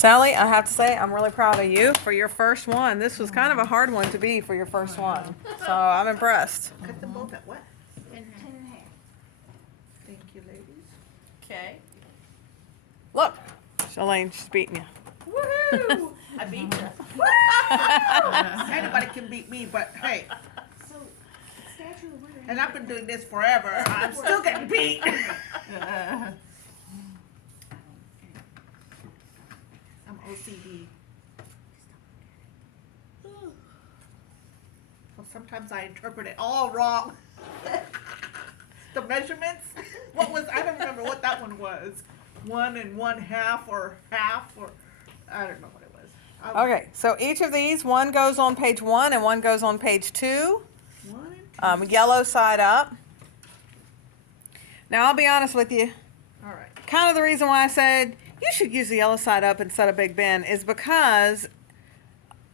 Sally, I have to say, I'm really proud of you for your first one. This was kind of a hard one to be for your first one. So I'm impressed. Cut them both at what? 10 1/2. Thank you, ladies. Okay. Look, Shalane, she's beating you. Woohoo! I beat you. Anybody can beat me, but hey, So, statue of liberty. and I've been doing this forever. I'm still getting beat. I'm OCD. Well, sometimes I interpret it all wrong. The measurements? What was, I don't remember what that one was. 1 1/2 or half, or I don't know what it was. Okay, so each of these, one goes on page 1 and one goes on page 2. 1 and 2. Yellow side up. Now I'll be honest with you. All right. Kind of the reason why I said you should use the yellow side up instead of Big Ben is because,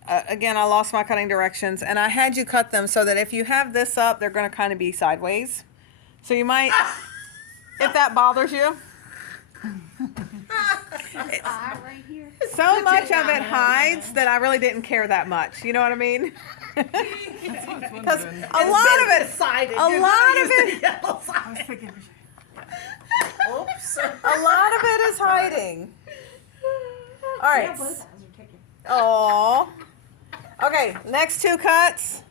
again, I lost my cutting directions and I had you cut them so that if you have this up, they're going to kind of be sideways. So you might, if that bothers you. Eye right here. So much of it hides that I really didn't care that much. You know what I mean? Because a lot of it, Sided. a lot of it, Yellow side. Oops. a lot of it is hiding. All right. Yeah, both eyes are kicking. Aww. Okay, next 2 cuts.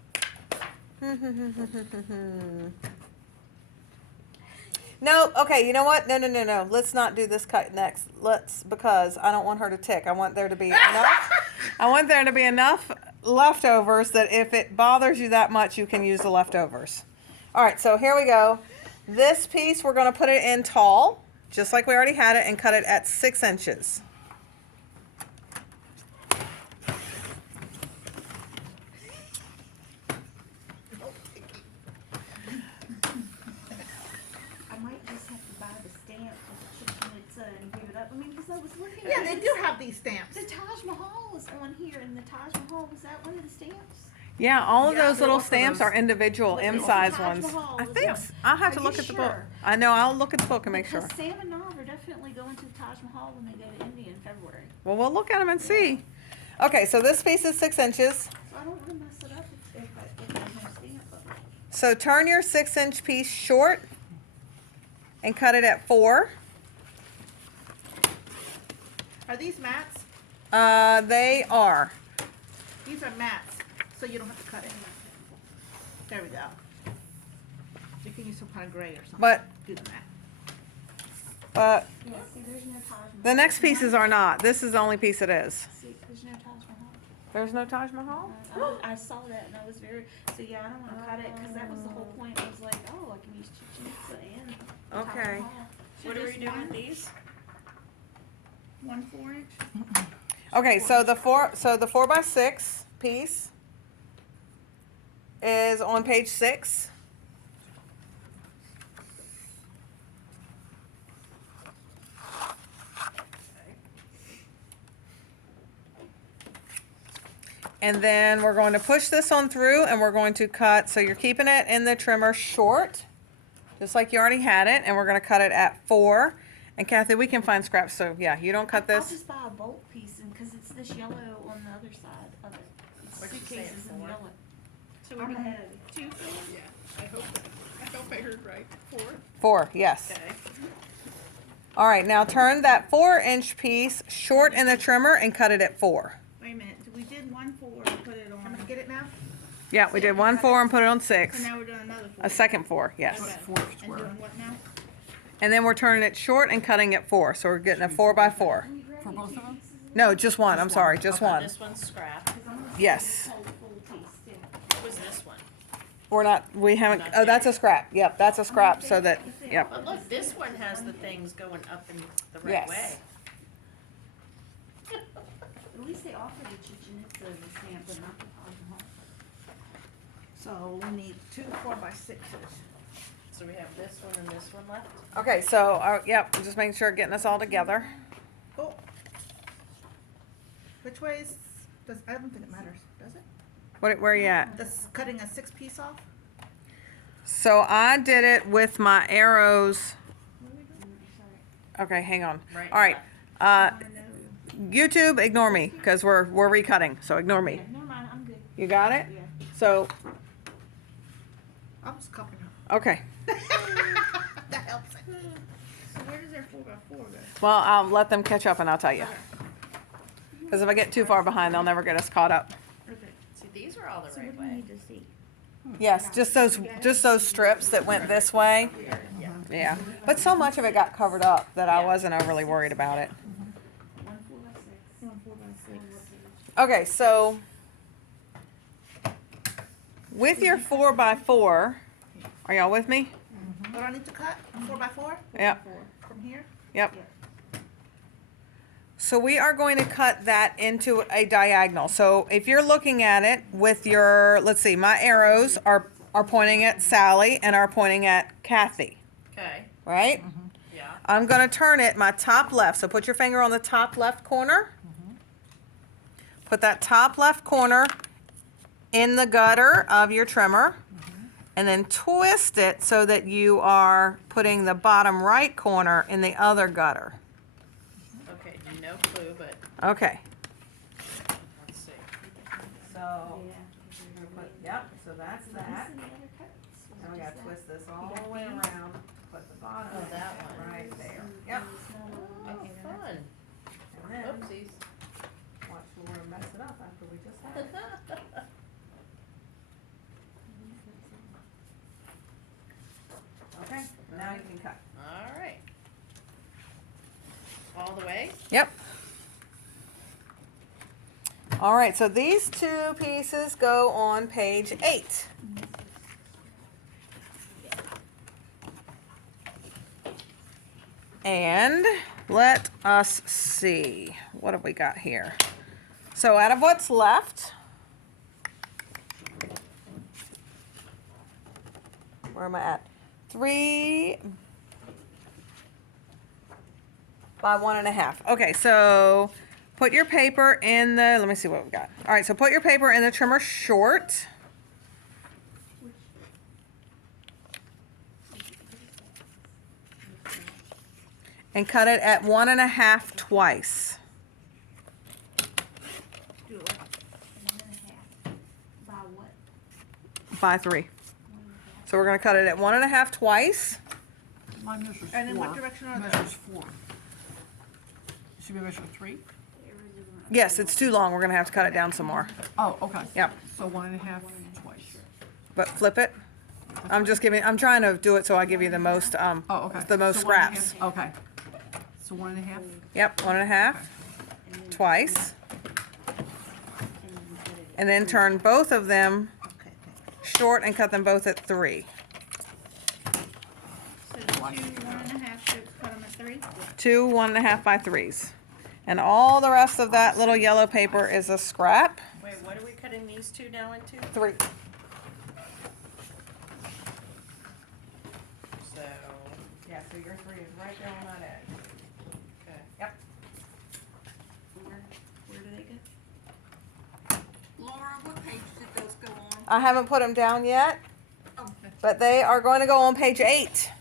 No, okay, you know what? No. Let's not do this cut next. Because I don't want her to tick. I want there to be enough. I want there to be enough leftovers that if it bothers you that much, you can use the leftovers. All right, so here we go. This piece, we're going to put it in tall, just like we already had it, and cut it at 6 inches. I might just have to buy the stamp with the chicken itza and give it up. I mean, because I was looking Yeah, at they this. do have these stamps. The Taj Mahal is on here, and the Taj Mahal, was that one of the stamps? Yeah, all of Yeah, those they're little also stamps those- are individual But it's M-size Taj ones. Mahal, I is think it? I'll have to Are look you at the book. sure? I know, I'll look at the book and make sure. Because Sam and Nav are definitely going to the Taj Mahal when they go to India in February. Well, we'll look at them and see. Okay, so this piece is 6 inches. So I don't want to mess it up if there's no stamp of it. So turn your 6-inch piece short and cut it at 4. Are these mats? They are. These are mats, so you don't have to cut it. There we go. You can use some kind of gray or something. But do the mat. uh, Yeah, see, there's no Taj Mahal. the next pieces are not. This is the only piece it is. See, there's no Taj Mahal. There's no Taj Mahal? I saw that and I was very, so yeah, I don't want to cut it because that was the whole point. I was like, oh, I can use Chichen Itza and the Taj Okay. Mahal. What are we doing with these? 1 4-inch? Okay, so the 4x6 piece is on page 6. And then we're going to push this on through and we're going to cut, so you're keeping it in the trimmer short, just like you already had it, and we're going to cut it at 4. And Kathy, we can find scraps, so yeah, you don't cut I'll this. just buy a bolt piece and because it's this yellow on the other side of it. It's What'd you say it suitcases in for? yellow. So I'm we ahead of you. 2 for? Yeah, I hope I heard right. 4? 4, yes. Okay. All right, now turn that 4-inch piece short in the trimmer and cut it at 4. Wait a minute, we did 1 4 and put it Can on, I get it now? Yeah, we did 1 4 and put it on so 6. now we're doing another 4. A second 4, yes. Okay. And doing what now? And then we're turning it short and cutting at 4, so we're getting a 4x4. For both of them? No, just one. I'm sorry, just one. This one's scrap. Yes. Full piece too. What was this one? We haven't. Oh, that's a scrap. Yep, that's a scrap. So that. Yep. But look, this one has the things going up in the right Yes. way. At least they offer the Chichen Itza the stamp, but not the Taj Mahal. So we need 2 4x6s. So we have this one and this one left? Okay, so yep, just making sure getting us all together. Cool. Which way is, I don't think it matters, does it? Where are you at? This cutting a 6-piece off? So I did it with my arrows. Sorry. Okay, hang on. Right. All right. I know. YouTube, ignore me because we're recutting. So ignore me. Yeah, never mind, I'm good. You got it? Yeah. So I was copying her. okay. That helps. So where does their 4x4 go? Well, I'll let them catch up and I'll tell you. Because if I get too far behind, they'll never get us caught up. Okay. See, these are all the So right what do you way. need to see? Yes, just those strips that went this way. Yeah. Yeah, but so much of it got covered up that I wasn't overly worried about it. 1 4x6. 1 4x6. Okay, so with your 4x4, are y'all with me? What do I need to cut? 4x4 Yep, from here? yep. So we are going to cut that into a diagonal. So if you're looking at it with your, let's see, my arrows are pointing at Sally and are pointing at Kathy, Okay, right? yeah. I'm going to turn it my top left. So put your finger on the top left corner. Put that top left corner in the gutter of your trimmer. And then twist it so that you are putting the bottom right corner in the other gutter. Okay, no clue, but Okay. let's see. So, Yeah. yep, so that's that. And the other cuts. Was And we it gotta just twist this You all got the way these? around, put the bottom Oh, that one. right there. that? Yep. Oh, Okay, then fun. And then, Oopsies. watch Laura mess it up after we just had it. Okay, now you can cut. All right. All the way? Yep. All right, so these two pieces go on page 8. And let us see, what have we got here? So out of what's left, where am I at? 3 by 1.5. Okay, so put your paper in the, let me see what we've got. All right, so put your paper in the trimmer short. And cut it at 1.5 twice. Do it. 1.5. By what? By 3. So we're gonna cut it at 1.5 twice. Mine measures 4. And in what direction are they? Measures 4. Should we measure 3? Yes, it's too long. We're gonna have to cut it down some more. Oh, okay. Yep. So 1.5 twice. But flip it. I'm trying to do it so I give you the most, Oh, okay. the most So 1.5 scraps. Okay. So 1.5? Yep, 1.5 twice. And then turn both of them Okay, short and cut them both at 3. So the 2 1.5 strips, cut them at 3? 2 1.5 by 3s. And all the rest of that little yellow paper is a scrap. Wait, what are we cutting these two now into? 3. So, Yeah, so your 3 is right there on that edge. okay. Yep. Where do they go? Laura, what page did those go on? I haven't put them down yet, Oh, but they are going to go on page 8.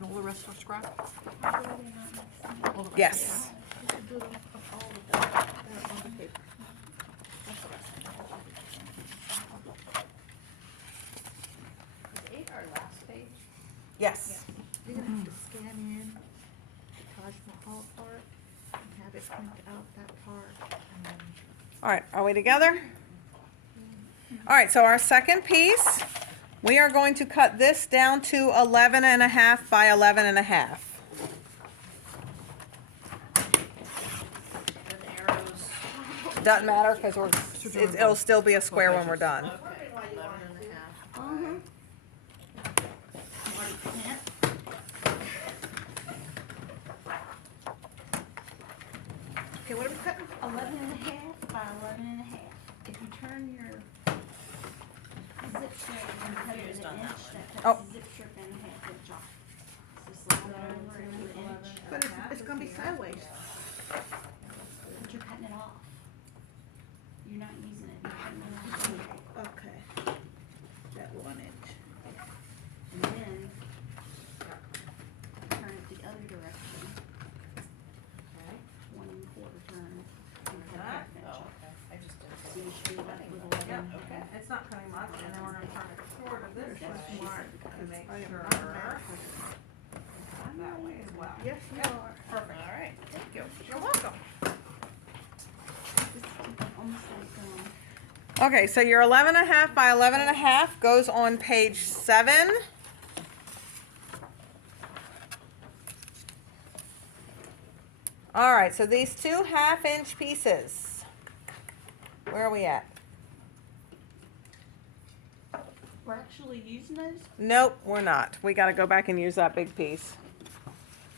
And all the rest are scrap? All the rest are Yes. Is 8 our last page? Yes. You're gonna have to scan in the Taj Mahal part and have it print out that part and then All right, are we together? All right, so our second piece, we are going to cut this down to 11.5 by 11.5. With arrows. Doesn't matter because it'll still be a square when we're done. Okay, 11.5. okay, what are we cutting? 11.5 by 11.5. If you turn your zip strip and cut it Confused an on that inch, one. that Oh. cuts the zip strip in half inch off. So slide it over to an inch, But it's gonna be sideways. but you're cutting it off. You're not using it, you're cutting it off. Okay. That's smart. And make I am sure not married. that way as well. Yes, you are. Perfect. All right, thank you. You're welcome. This is almost like, Okay, so your 11 and a half by 11 and a half goes on page 7. All right, so these 2 half-inch pieces, where are we at? we're actually using those? Nope, we're not. We got to go back and use that big piece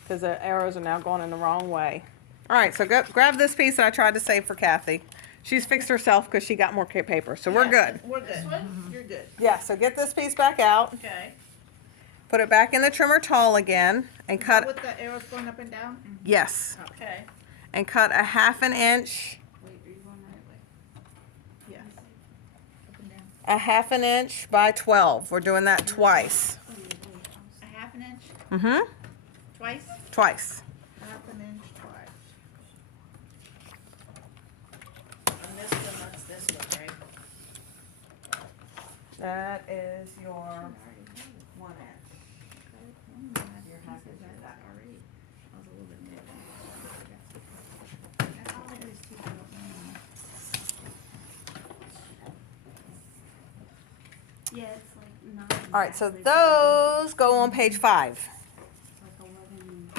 because the arrows are now going in the wrong way. All right, so go, grab this piece that I tried to save for Kathy. She's fixed herself because she got more paper, so we're good. We're good. This one? You're good. Yeah, so get this piece back out, Okay. put it back in the trimmer tall again, and cut, With the arrows going up and down? yes, Okay. and cut a 1/2 inch, Wait, are you going the right way? Yes. Up and down. a 1/2 inch by 12. We're doing that twice. Oh, yeah, wait, I A half an inch, Mm-hmm, twice? twice. Half an inch twice. And this one, that's this one, right? That is your 1 inch. You're happy with that already. I was a little bit more. That's all it is, too. I don't know. Yeah, it's like 9. All right, so those go on page 5. It's like 11.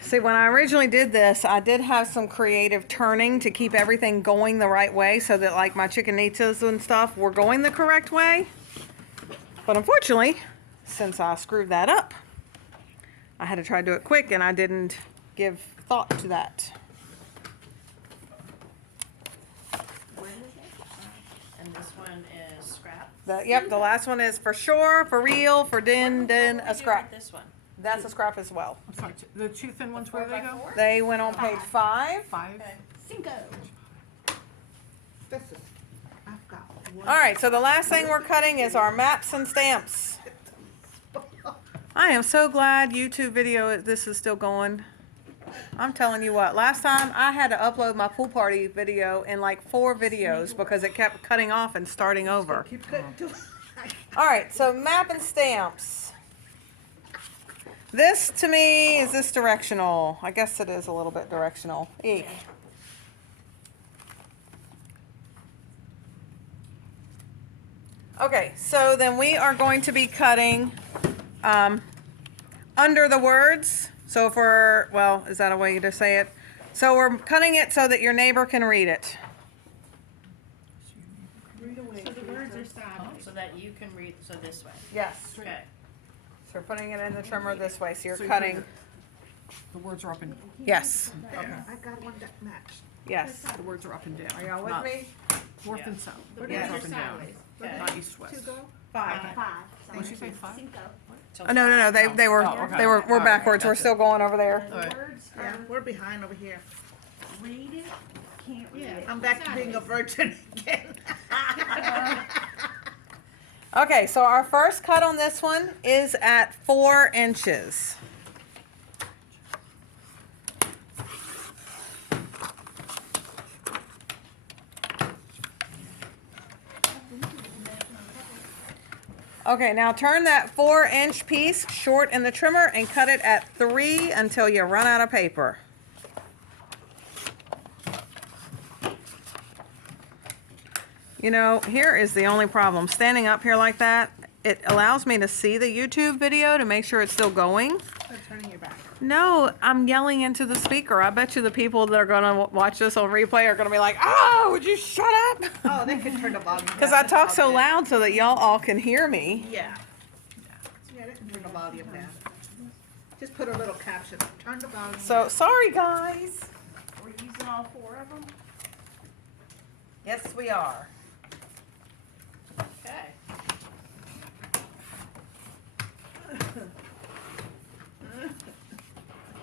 See, when I originally did this, I did have some creative turning to keep everything going the right way so that like my chickenitas and stuff were going the correct way. But unfortunately, since I screwed that up, I had to try to do it quick and I didn't give thought to that. Where is it? And this one is scrap. Yep, the last one is for sure, for real, for din, What din, do we a do scrap. with this one? That's a scrap as well. I'm sorry, the 2 thin ones, where do they go? 4x4? They went on page 5. 5. Okay. Cinco. This is, I've got one. All right, so the last thing we're cutting is our maps and stamps. I am so glad YouTube video, this is still going. I'm telling you what, last time I had to upload my pool party video in like 4 videos because it kept cutting off and starting over. Keep cutting to. All right, so map and stamps. This to me, is this directional? I guess it is a little bit directional. Eek. Okay, so then we are going to be cutting under the words. So for, well, is that a way to say it? So we're cutting it so that your neighbor can read it. Read away. So the words are sideways. So that you can read, so this way. Yes. Okay. So we're putting it in the trimmer this way, so you're So you're cutting, The words are up and, yes, I got one that matched. yes. the words are up and down. Are y'all with Not me? North Yeah. and south. The The words Yeah. are up and down. sideways. Okay. Not east, west. 2 go? 5. 5. What'd she say, 5? Cinco. So Oh, no, no, no, they were, Oh, okay. they were, we're All right, backwards, we're gotcha. still going over there. The Alright. words Yeah, are we're behind over here. read it, can't read Yeah. it. I'm back to being a virgin again. Okay, so our first cut on this one is at 4 inches. Okay, now turn that 4-inch piece short in the trimmer and cut it at 3 until you run out of paper. You know, here is the only problem. Standing up here like that, it allows me to see the YouTube video to make sure it's still going. They're turning your back. No, I'm yelling into the speaker. I bet you the people that are going to watch this on replay are going to be like, oh, would you shut up? Oh, they can turn the volume down. Because I It's talk all so good. loud so that y'all all can hear me. Yeah. Yeah, they can turn the volume down. Just put a little caption, turn the volume So, down. sorry guys. We're using all 4 of them? Yes, we are. Okay.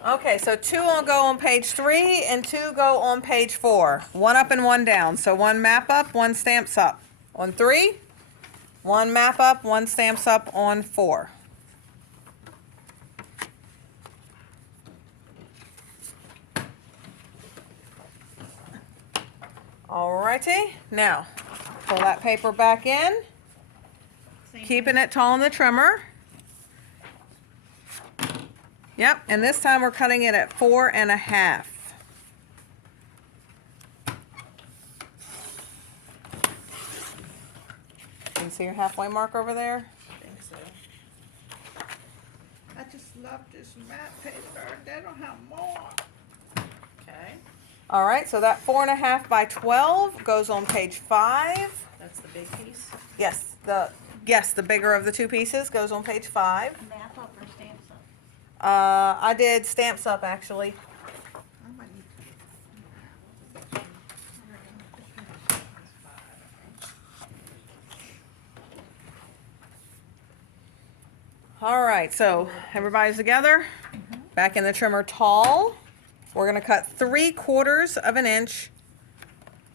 Okay, so 2 will go on page 3 and 2 go on page 4. 1 up and 1 down. So 1 map up, 1 stamps up. On 3, 1 map up, 1 stamps up on 4. Alrighty, now Pull that paper back in, Same keeping it tall in the trimmer. Yep, and this time we're cutting it at 4.5. Can you see your halfway mark over there? I think so. I just love this matte paper. They don't have more. Okay, All right, so that 4.5 by 12 goes on page 5. that's the big piece. Yes, the bigger of the two pieces goes on page 5. Map up or stamps up? I did stamps up actually. I might need All right, so everybody's together. Back in the trimmer tall. We're gonna cut 3/4 of an inch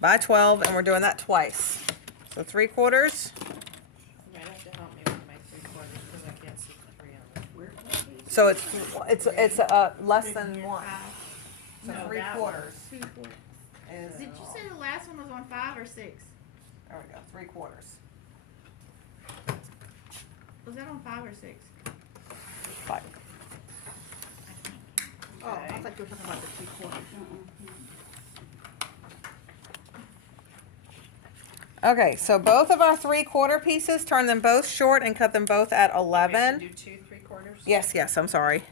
by 12, and we're doing that twice. So 3/4. You might have to help me with my 3/4 because I can't see the 3 on it. So it's less than 1. So No, 3/4 Three-quarters. is. Did you say the last one was on 5 or 6? There we go. 3/4. Was that on 5 or 6? 5. Oh, I thought you were talking about the 3/4. Okay, so both of our 3/4 pieces, turn them both short and cut them both at We have to 11. do 2 3/4? Yes, I'm sorry.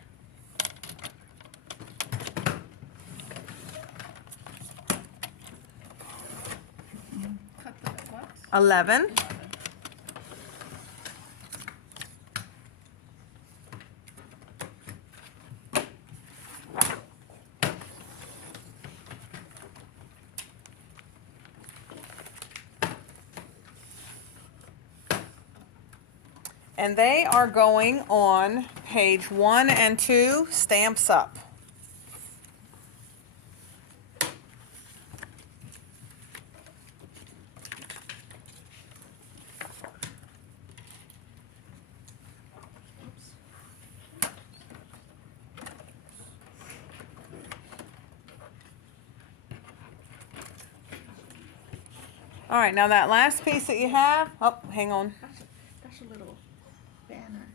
Cut the what? 11. And they are going on page 1 and 2, stamps up. All right, now that last piece that you have, oh, hang on. That's a little banner.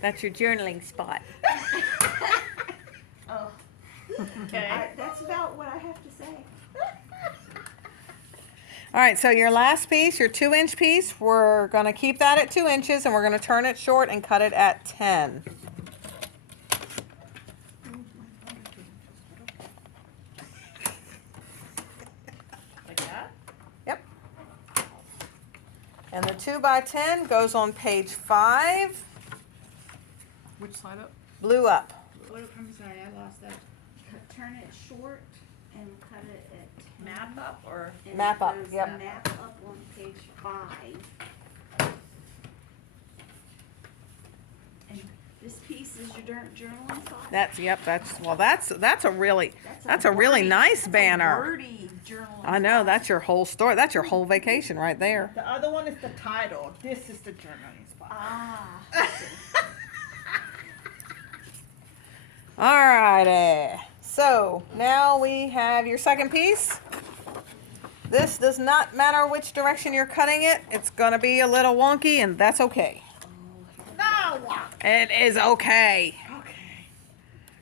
That's your journaling spot. Oh, Okay. that's about what I have to say. All right, so your last piece, your 2-inch piece, we're gonna keep that at 2 inches and we're gonna turn it short and cut it at 10. Like that? Yep. And the 2 by 10 goes on page 5, Which side up? blue up. What, I'm sorry, I lost that. Turn it short and cut it at 10. Map up or? And Map up, there's yep. Map up on page 5. And this piece is your journaling software. That's a really nice banner. Wordy journaling. I know, that's your whole story. That's your whole vacation right there. The other one is the title. This is the journaling spot. Ah. Alrighty. So now we have your second piece. This does not matter which direction you're cutting it. It's gonna be a little wonky, and that's okay. Now what? It is okay. Okay.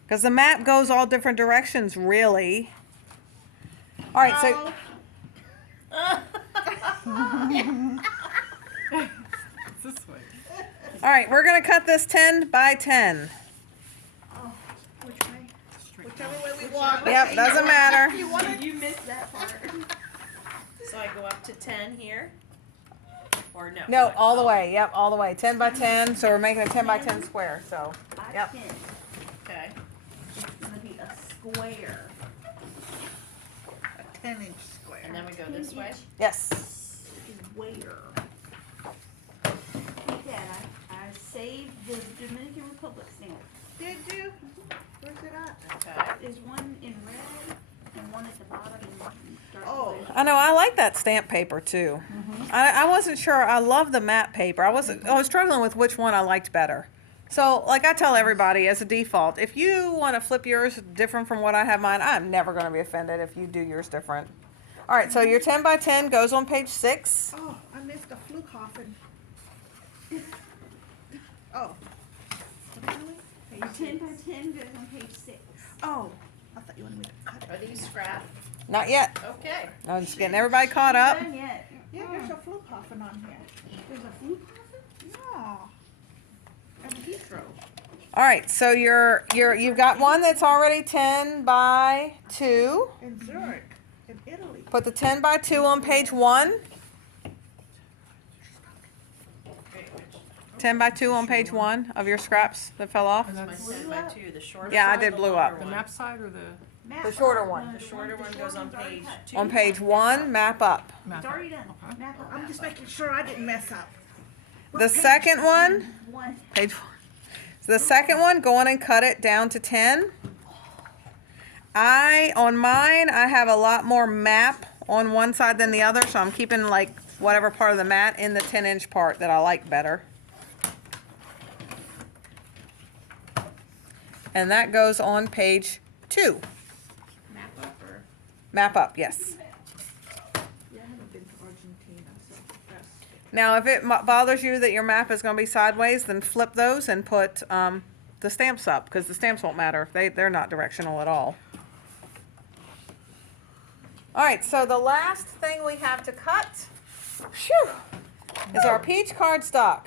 Because the map goes all different directions, really. All right, so It's this way. all right, we're gonna cut this 10 by 10. Which way? Straight Whichever down. way we want. Yep, doesn't matter. You missed that part. So I go up to 10 here? Or no? No, all the way. Yep, all the way. 10 by 10. So we're making a 10 by 10 square. So, By Yep. 10. Okay. It's gonna be a square. A 10-inch square. And then we go this way? yes. Is where. Look at that. I saved the Dominican Republic stamp. Did you? Where's it at? Okay. There's one in red and one at the bottom in dark Oh. blue. I know. I like that stamp paper too. I wasn't sure. I love the matte paper. I was struggling with which one I liked better So, like I tell everybody as a default, if you want to flip yours different from what I have mine, I'm never going to be offended if you do yours different. All right, so your 10 by 10 goes on page 6. Oh, I missed a flu coughing. Oh. What are we doing? Your Page 10 by six. 10 goes on page 6. Oh, I thought you wanted me to cut it. Are these scrap? Not yet. Okay. I'm just getting everybody caught up. Done yet. Yeah, there's a flu coughing on here. There's a flu coffin? Yeah. And Heathrow. All right, so you've got one that's already 10 by 2. In Zurich, in Italy. Put the 10 by 2 on page 1. 10 by 2 on page 1 of your scraps that fell off. And My that's 10 by 2, the shorter Yeah, I one did or blue longer up. the one? map side or the The shorter one. The shorter one goes on page 2. On page 1, map up. map? It's already done. Okay. Map up. I'm just making sure I didn't mess up. The second one, One. page 1. So the second one, go on and cut it down to 10. On mine, I have a lot more map on one side than the other, so I'm keeping like whatever part of the mat in the 10-inch part that I like better. And that goes on page 2. Map up or? Map up, yes. Yeah, I haven't been to Argentina, so that's. Now, if it bothers you that your map is going to be sideways, then flip those and put the stamps up, because the stamps won't matter. They're not directional at all. All right, so the last thing we have to cut, phew, is our peach cardstock.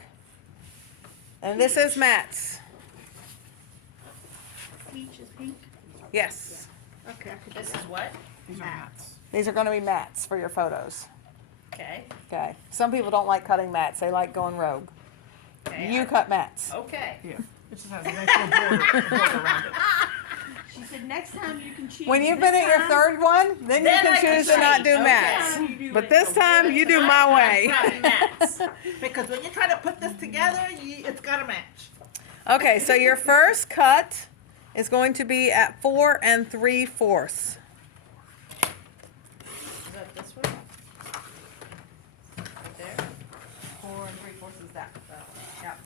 And this is Matt's. Peach is pink. Yes. Okay, I could This is what? These are mats. These are going to be Matt's for your photos. Okay. Okay. Some people don't like cutting Matt's. They like going rogue. Okay. You cut Matt's. Okay. Yeah. It just has a nice little border around it. She said next time you can choose. When you've this been at your time- third one, then you Then can I can choose to not say, do okay. Matt's. You do But it. this time, you do my way. Right, Matt's. Because when you try to put this together, it's gotta match. Okay, so your first cut is going to be at 4 3/4. Is that this one? Right there? 4 3/4 is that. Yep.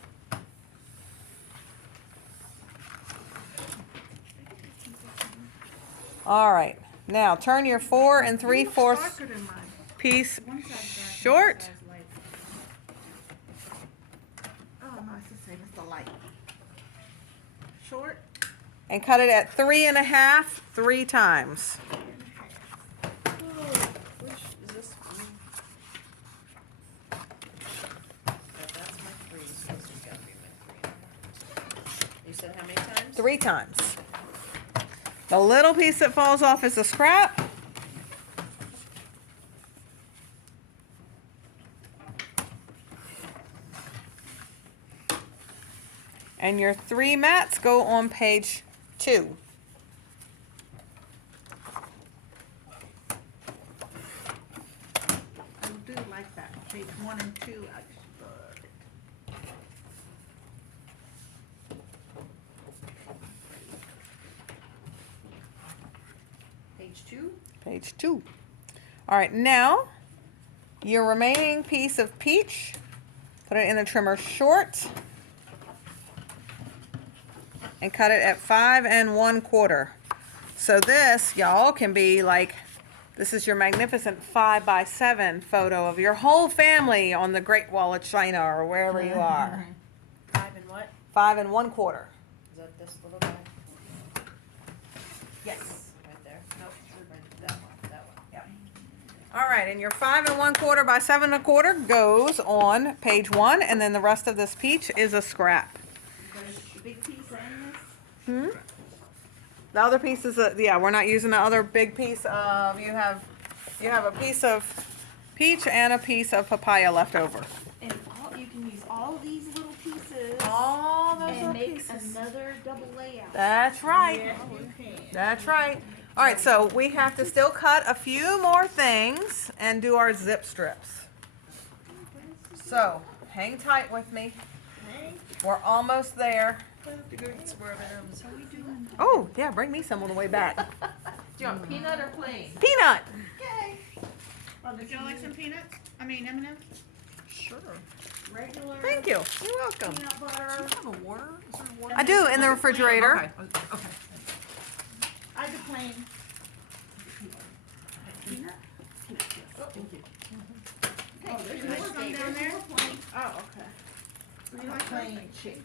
All right. Now turn your 4 3/4 Darker than mine. piece One side's dark and short one side's light. Oh, no, it's the same, it's the light. Short. and cut it at 3 1/2 3 times. Which is this? That's my 3, so this has got to be my 3. You said how many times? 3 times. The little piece that falls off is a scrap. And your 3 mats go on page 2. I do like that. Page 1 and 2, I just love it. Page 2? Page 2. All right, now your remaining piece of peach, put it in the trimmer short and cut it at 5 1/4. So this, y'all, can be like, this is your magnificent 5 by 7 photo of your whole family on the Great Wall of China or wherever you are. 5 and what? 5 1/4. Is that this little guy? Yes. Right there? Nope, right, that one, that one. Yep. All right, and your 5 1/4 by 7 1/4 goes on page 1, and then the rest of this peach is a scrap. The big piece in this. The other piece is yeah, we're not using the other big piece of, you have a piece of peach and a piece of papaya left over. And you can use all these little pieces All those and little make pieces. another double layout. That's right. That's right. All right, so we have to still cut a few more things and do our zip strips. So, hang tight with me. We're almost there. It's where it is. Oh, yeah, bring me some on the way back. Do you want peanut or plain? Peanut. Would you like some peanuts? I mean M&M's? Sure. regular Thank you. You're welcome. peanut Do butter. you have a water? Is there water? I do in the refrigerator. Okay, okay. I do plain. Peanut? Thank you. Oh, there's There's more some down there? plain. Oh, okay. I like plain shake.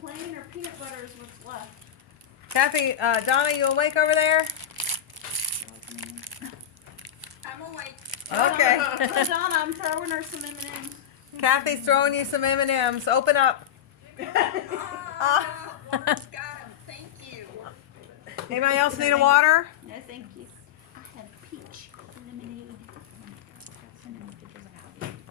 Plain or peanut butter is what's left. Kathy, Donna, you awake over there? I'm awake. Okay. So Donna, I'm throwing her some M&Ms. Kathy's throwing you some M&Ms. Open up. Got 'em. Thank you. Anybody else need a water? No, thank